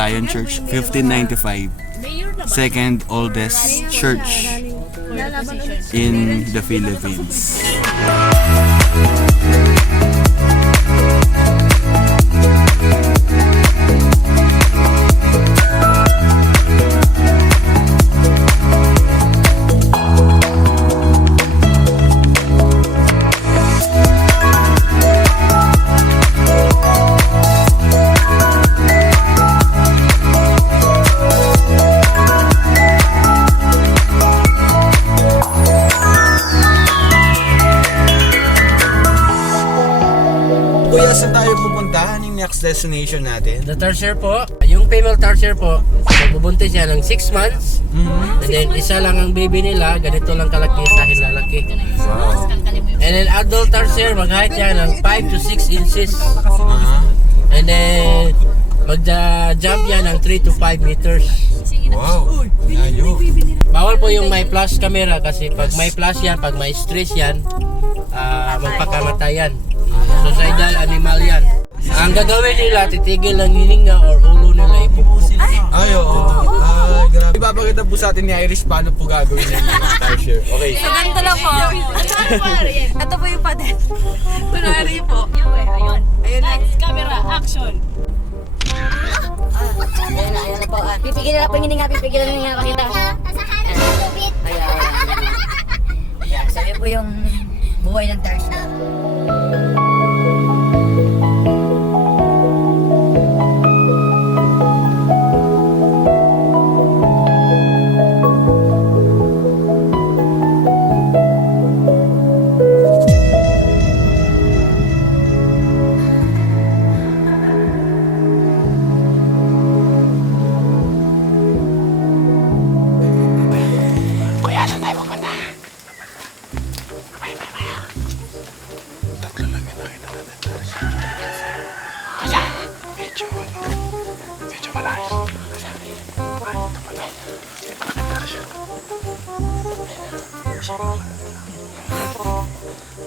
BACLAYON Church, 1595. Second oldest church in the Philippines. Kuya, saan tayo pupunta? Anong next destination natin? The Tarsier po, yung female Tarsier po, magbubuntis siya ng 6 months. And then isa lang ang baby nila, ganito lang kalaki sa lalaki. Wow. And then adult Tarsier, mag-height yan ng 5 to 6 inches. And then mag-jump yan ng 3 to 5 meters. Wow. Layo. Bawal po yung may flash camera kasi pag may flash yan, pag may stress yan, magpakamatay yan. Suicidal animal yan. Ang gagawin nila, titigil lang hininga or ulo nila ipupuk. Ay, oo. Ay, grabe. Ipapakita po sa atin ni Iris paano po gagawin yung Tarsier. Okay. So, ganito lang po. Ito po yung paden. Kunwari po. Ayun. Ayun na. Camera, action. Ayan na po. Pipigil na po yung hininga, pipigil na hininga, pakita. Nasa harap ng lubit. Ayan, sabi po yung buhay ng Tarsier.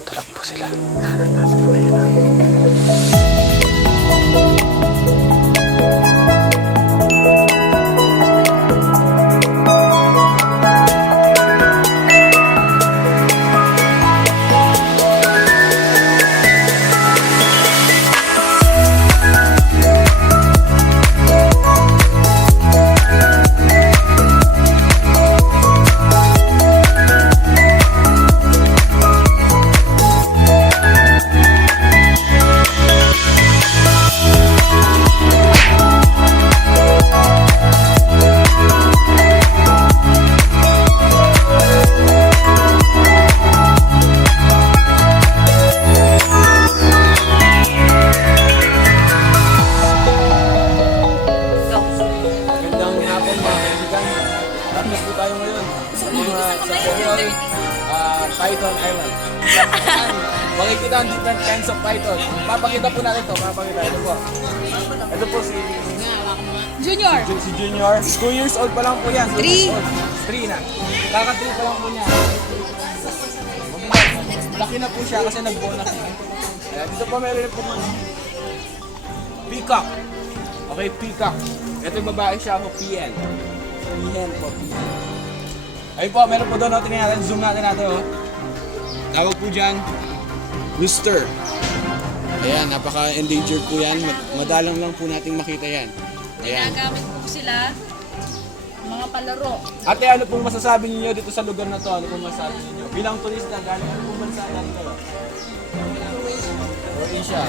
Tulog po sila. Python Island. Makikita ang different kinds of python. Papakita po natin ito. Papakita ito po. Ito po si Junior. Si Junior. 2 years old pa lang po yan. 3 na. Kaka-3 pa lang po niya. Laki na po siya kasi nag-buo na siya. Ayan, dito po meron po mga peacock. Okay, peacock. Ito yung babae siya po, PN. PN po, PN. Ayun po, meron po doon. Tingnan natin, zoom natin oh. Tawag po dyan, rooster. Ayan, napaka-endangered po yan. Madalang lang po nating makita yan. Ayan. Ginagamit po sila mga palaro. Ate, ano pong masasabi niyo dito sa lugar na to? Ano pong masasabi niyo? Bilang turista, galing ano pong bansa galing kayo? Croatia.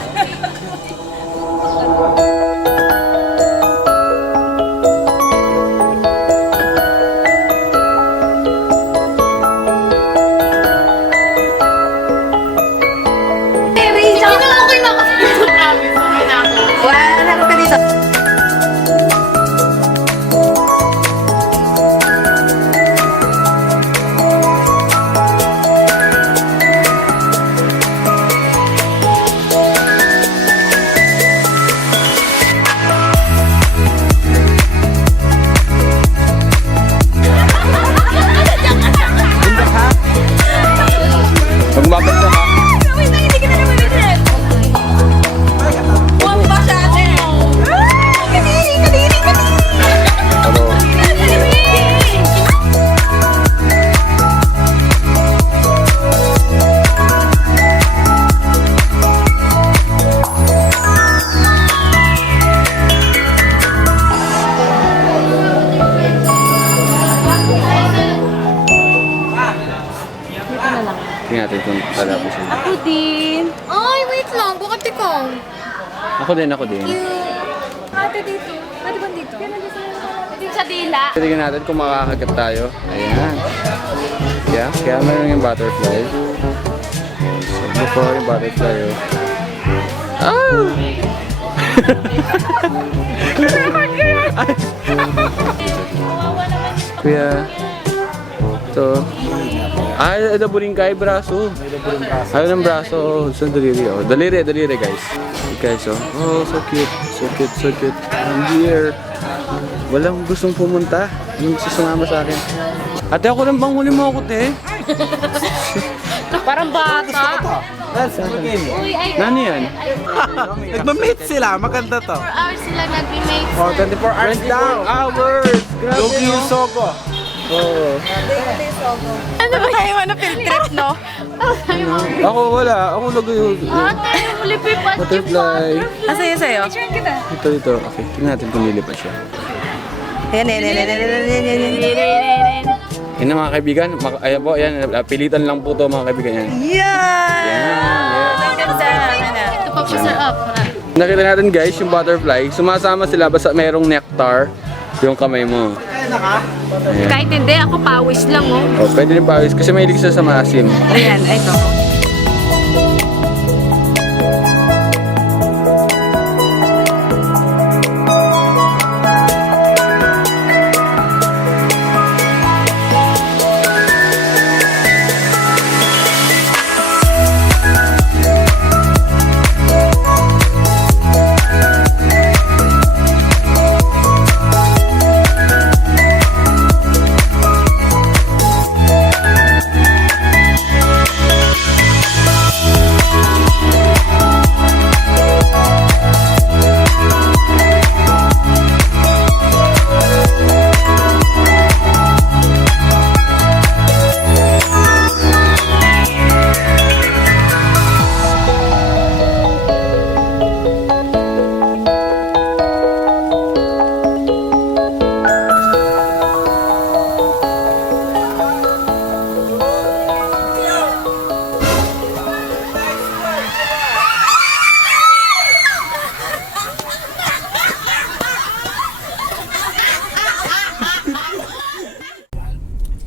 lang. Tingnan natin kung talapos siya. Ako din. Ay, wait lang. Bakit ikaw? Ako din. Ate dito. Ate ba dito? Dito sa dila. Tingnan natin kung makakagat tayo. Ayan. Kaya meron yung butterfly. So, before yung butterfly. Oh! Kuya. Ito. Ay, dabuling ka ay braso. Ayaw ng braso. So, daliri. Oh. Daliri guys. Guys, oh. Oh, so cute. I'm here. Walang gustong pumunta. Yung gusto sumama sa akin. Ate, ako lang bang huli mo ako, te? Parang bata. Uy, ay. Nani yan? Nagmamate sila, maganda to. 4 hours sila nag-mate. Oh, 24 hours down. 24 hours! Grabe, Logi yung no? sogo. Oo. Ano ba tayo? Ano field trip, no? Ako wala. Ako nag-yung Ate, lipipat butterfly. Asaya sa'yo? Ito. Okay, tingnan natin kung lilipat siya. Yan. Yan na mga kaibigan. Ayan po, ayan. Pilitan lang po to mga kaibigan. Yan. Yan. Ito pa po, sir, up. Nakita natin guys, yung butterfly. Sumasama sila basta merong nectar yung kamay mo. Ayan. Kahit hindi, ako pawis lang, oh. Oh, pwede rin pawis kasi mahilig siya sa maasim. Ayan, ito.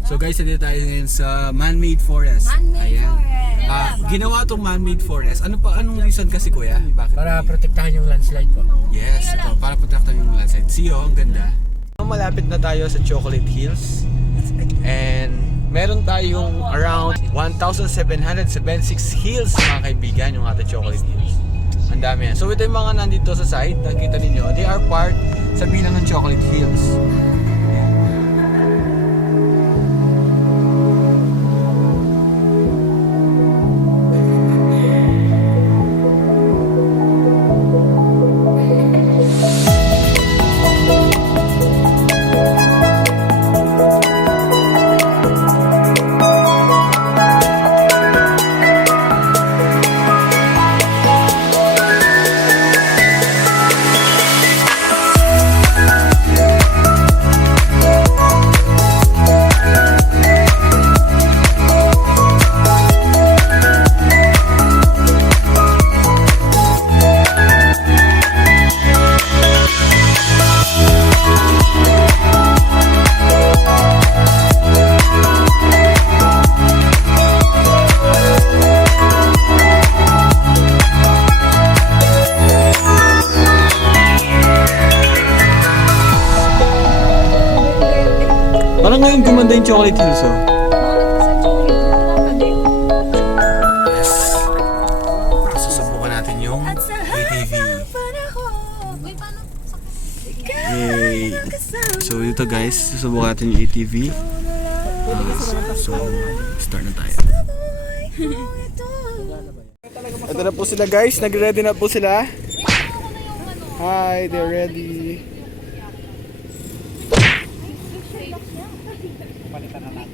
So guys, dito tayo ngayon sa man-made forest. Ginawa itong man-made forest. Anong reason kasi kuya? Bakit? Para protektahan yung landslide po. Yes, ito. Para protektahan yung landslide. See ang ganda. Malapit na tayo sa Chocolate Hills. And meron tayong around 1,776 hills mga kaibigan yung ating Chocolate Hills. Ang dami yan. So ito yung mga nandito sa side, nakikita ninyo, they are part sa bilang ng Chocolate Hills. Parang ngayon gumanda yung Chocolate Hills, oh. Yes. Susubukan natin yung ATV. Yay! So ito guys, susubukan natin yung ATV. So, start na tayo. Ito na po sila guys, nag-ready na po sila. Hi, they're ready. Bakit walang danak?